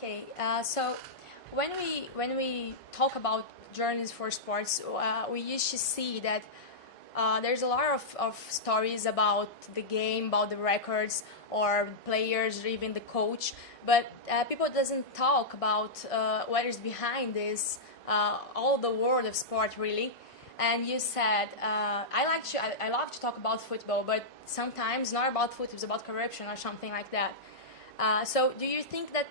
Okay, so when we talk about journalism for sports, we used to see that there's a lot of stories about the game, about the records, or players, or even the coach. But people doesn't talk about what is behind this, all the world of sport really. And you said I love to talk about football, but sometimes not about football, it's about corruption or something like that. So do you think that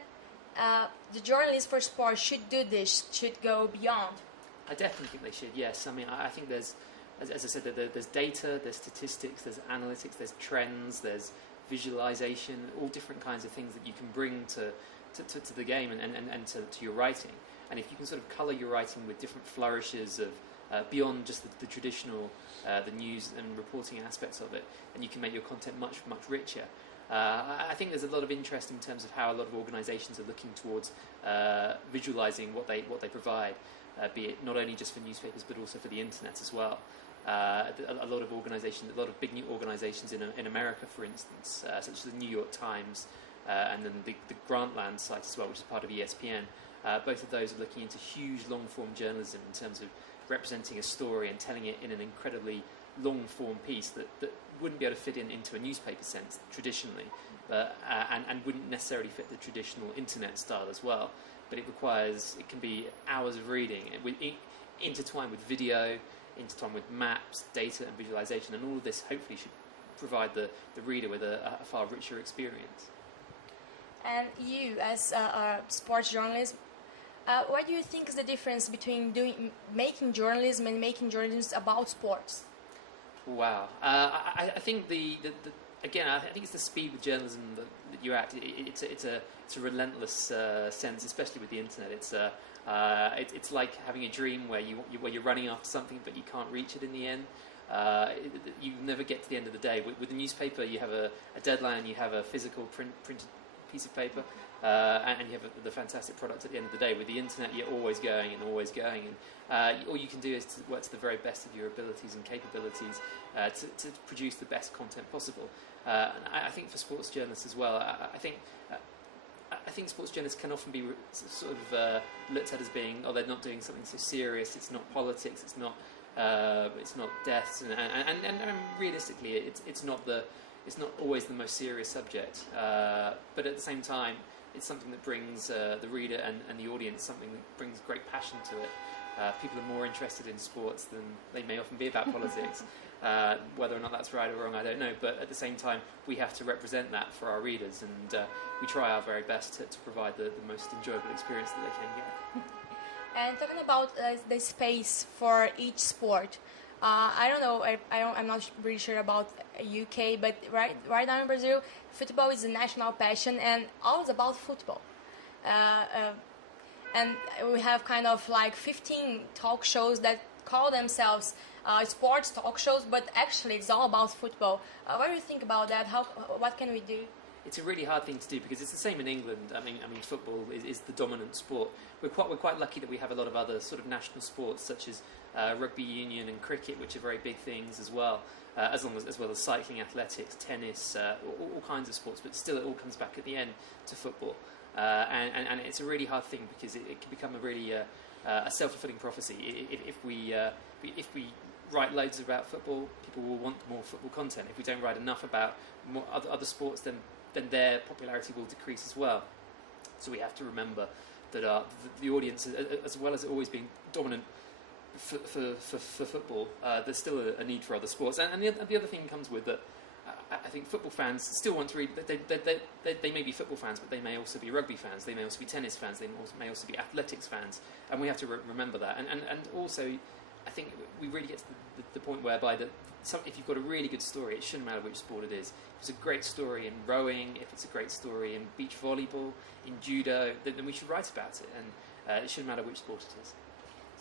the journalists for sport should do this, should go beyond? I definitely think they should, yes. I mean, I think there's, as I said, there's data, there's statistics, there's analytics, there's trends, there's visualization, all different kinds of things that you can bring to the game and to your writing. And if you can sort of colour your writing with different flourishes of beyond just the traditional, the news and reporting aspects of it, then you can make your content much richer. I think there's a lot of interest in terms of how a lot of organisations are looking towards visualising what they provide, be it not only just for newspapers but also for the internet as well. A lot of organisations, a lot of big new organisations in America, for instance, such as the New York Times and then the Grantland site as well, which is part of ESPN. Both of those are looking into huge long-form journalism in terms of representing a story and telling it in an incredibly long-form piece that wouldn't be able to fit into a newspaper sense traditionally, and wouldn't necessarily fit the traditional internet style as well. But it can be hours of reading, intertwined with video, intertwined with maps, data and visualization, and all of this hopefully should provide the reader with a far richer experience. And you, as a sports journalist, what do you think is the difference between making journalism and making journalism about sports? Wow, I think again, I think it's the speed with journalism that you're at. It's a relentless sense, especially with the internet. It's like having a dream where you're running after something but you can't reach it in the end. You never get to the end of the day. With the newspaper, you have a deadline, you have a physical printed piece of paper, and you have the fantastic product at the end of the day. With the internet, you're always going, and all you can do is to work to the very best of your abilities and capabilities to produce the best content possible. And I think for sports journalists as well, I think sports journalists can often be sort of looked at as being, they're not doing something so serious. It's not politics. It's not deaths, and realistically, it's not always the most serious subject. But at the same time, it's something that brings the reader and the audience something that brings great passion to it. People are more interested in sports than they may often be about politics. Whether or not that's right or wrong, I don't know. But at the same time, we have to represent that for our readers, and we try our very best to provide the most enjoyable experience that they can get. And talking about the space for each sport, I don't know. I'm not really sure about UK, but right now in Brazil, football is a national passion, and all is about football. And we have kind of like 15 talk shows that call themselves sports talk shows, but actually it's all about football. What do you think about that? What can we do? It's a really hard thing to do because it's the same in England. I mean, football is the dominant sport. We're quite lucky that we have a lot of other sort of national sports such as rugby union and cricket, which are very big things as well. As well as cycling, athletics, tennis, all kinds of sports. But still, it all comes back at the end to football. And it's a really hard thing because it can become a really a self-fulfilling prophecy. If we write loads about football, people will want more football content. If we don't write enough about more other sports, then their popularity will decrease as well. So we have to remember that the audience, as well as it always being dominant for football, there's still a need for other sports. And the other thing comes with that. I think football fans still want to read. They may be football fans, but they may also be rugby fans. They may also be tennis fans. They may also be athletics fans. And we have to remember that. And also, I think we really get to the point whereby if you've got a really good story, it shouldn't matter which sport it is. If it's a great story in rowing, if it's a great story in beach volleyball, in judo, then we should write about it. And it shouldn't matter which sport it is.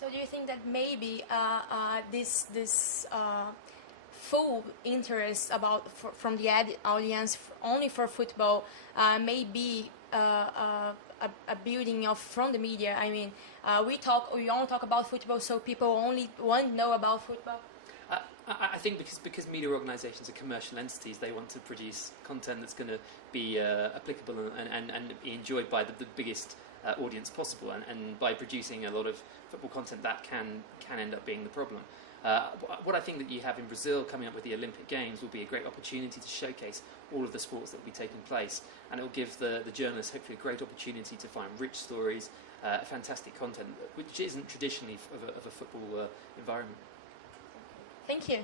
So do you think that maybe this full interest from the audience only for football may be a building from the media? I mean, we only talk about football, so people only want to know about football. I think because media organisations are commercial entities, they want to produce content that's going to be applicable and be enjoyed by the biggest audience possible. And by producing a lot of football content, that can end up being the problem. What I think that you have in Brazil coming up with the Olympic Games will be a great opportunity to showcase all of the sports that will be taking place, and it will give the journalists hopefully a great opportunity to find rich stories, fantastic content, which isn't traditionally of a football environment. Thank you.